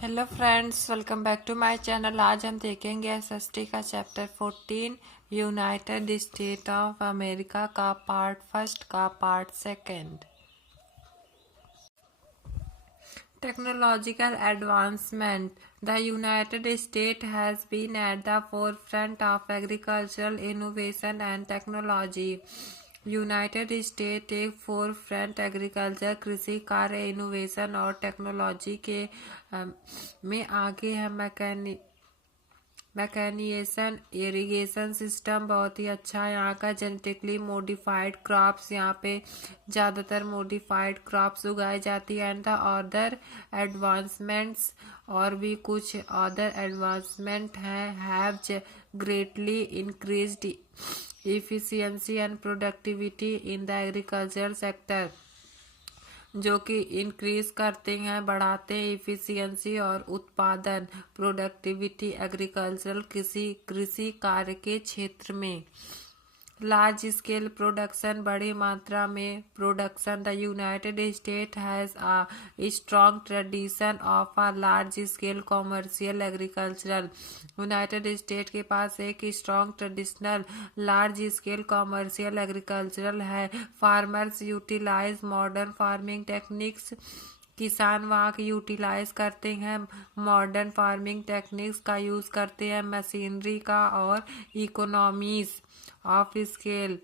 Hello friends, welcome back to my channel. आज हम देखेंगे एसएसटी का chapter 14 United State of America का पार्ट फर्स्ट का part second. Technological advancement. The United States has been at the forefront of agricultural innovation and technology. United State एक four front agriculture कृषि कार्य innovation और technology के में आगे है। मैकेनिएशन इरिगेशन सिस्टम बहुत ही अच्छा है। यहाँ का जेनेटिकली मॉडिफाइड क्रॉप्स, यहाँ पे ज़्यादातर मॉडिफाइड क्रॉप्स उगाई जाती है। एंड द अदर एडवांसमेंट्स, और भी कुछ अदर एडवांसमेंट हैं, have greatly increased efficiency and productivity in the agricultural sector, जो कि इंक्रीज करते हैं, बढ़ाते हैं इफिशियंसी और उत्पादन, प्रोडक्टिविटी एग्रीकल्चरल कृषि कार्य के क्षेत्र में। लार्ज स्केल प्रोडक्शन, बड़ी मात्रा में production. The United State has a strong tradition of a large scale commercial agricultural. United State के पास एक strong traditional large scale commercial agricultural है। Farmers utilize modern farming techniques. किसान वहाँ के यूटिलाइज करते हैं, मॉडर्न फार्मिंग टेक्निक्स का यूज़ करते हैं, मशीनरी का और economies of scale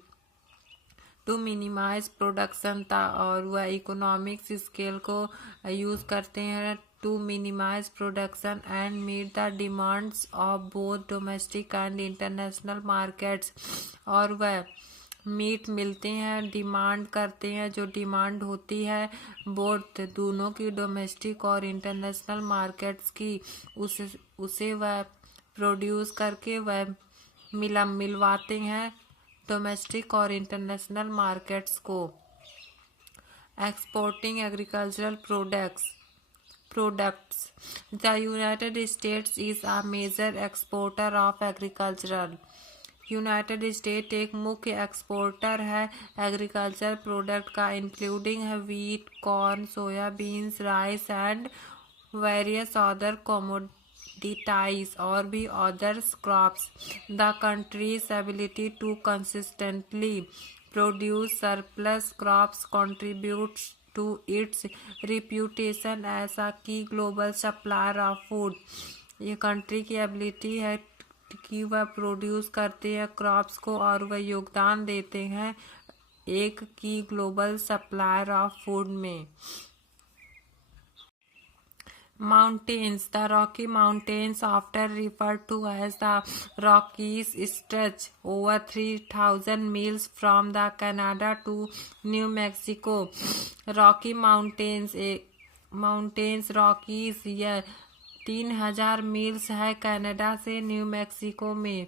to minimize production था, और वह इकोनॉमिक्स स्केल को यूज़ करते हैं to minimize production and meet the demands of both domestic and international markets. और वह मीट मिलते हैं, डिमांड करते हैं, जो डिमांड होती है बोथ दोनों की, डोमेस्टिक और इंटरनेशनल मार्केट्स की, उसे वह प्रोड्यूस करके वह मिलवाते हैं डोमेस्टिक और इंटरनेशनल मार्केट्स को। Exporting agricultural products. The United States is a major exporter of agricultural. United State एक मुख्य एक्सपोर्टर है एग्रीकल्चर प्रोडक्ट का, इंक्लूडिंग है wheat, corn, soybeans, rice and various other commodities और भी others crops. The country's ability to consistently produce surplus crops contributes to its reputation as a key global supplier of food. ये country की ability है कि वह produce करते हैं crops को, और वह योगदान देते हैं एक की ग्लोबल सप्लायर ऑफ फूड में। Mountains. The Rocky Mountains, often referred to as the Rockies, stretch over 3,000 miles from the Canada to New Mexico. Rocky Mountains Rockies यह 3,000 मील्स है कनाडा से न्यू मैक्सिको में।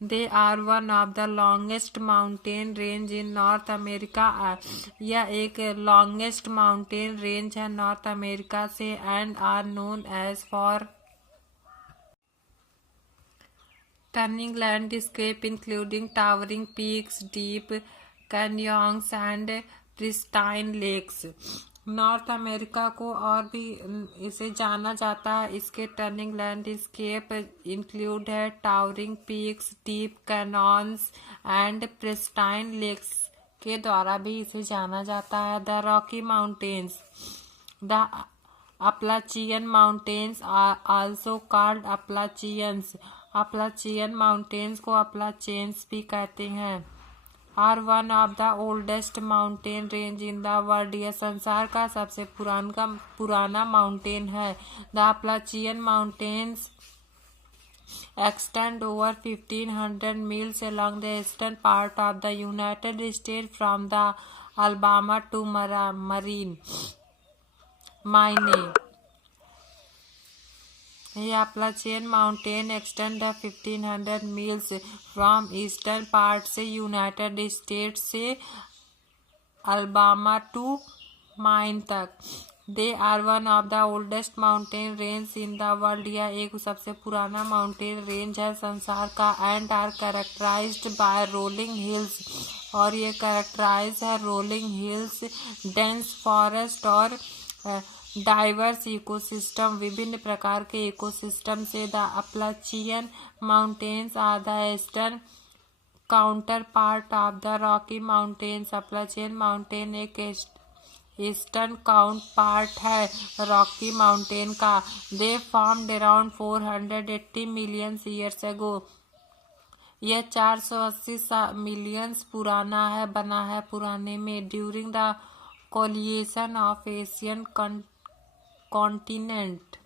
They are one of the longest mountain range in North America. यह एक longest mountain range है North America से। And are known as for turning landscape including towering peaks, deep canyons and pristine lakes. North America को और भी इसे जाना जाता है, इसके टर्निंग लैंडस्केप इंक्लूड है towering peaks, deep canyons and pristine lakes के द्वारा भी इसे जाना जाता है। The Rocky Mountains. The Appalachian Mountains are also called Appalachians. Appalachian Mountains को अपलाचेन्स भी कहते हैं। Are one of the oldest mountain range in the world. यह संसार का सबसे पुराना माउंटेन है। The Appalachian Mountains extend over 1,500 miles along the eastern part of the United States from the Alabama to Maine. The Appalachian Mountain extend the 1,500 miles from eastern parts से United States से Alabama to Maine तक। They are one of the oldest mountain range in the world. यह एक सबसे पुराना mountain range है संसार का। And are characterized by rolling hills, और ये कैरेक्टराइज है रोलिंग हिल्स, डेंस फॉरेस्ट और डाइवर्स इकोसिस्टम, विभिन्न प्रकार के इकोसिस्टम से the Appalachian Mountains are the eastern counterpart of the Rocky Mountains. Appalachian mountain एक ईस्टर्न काउंट पार्ट है रॉकी माउंटेन का। दे formed around 480 million years ago. यह 480 million बना है पुराने में। During the coalition of Asian continent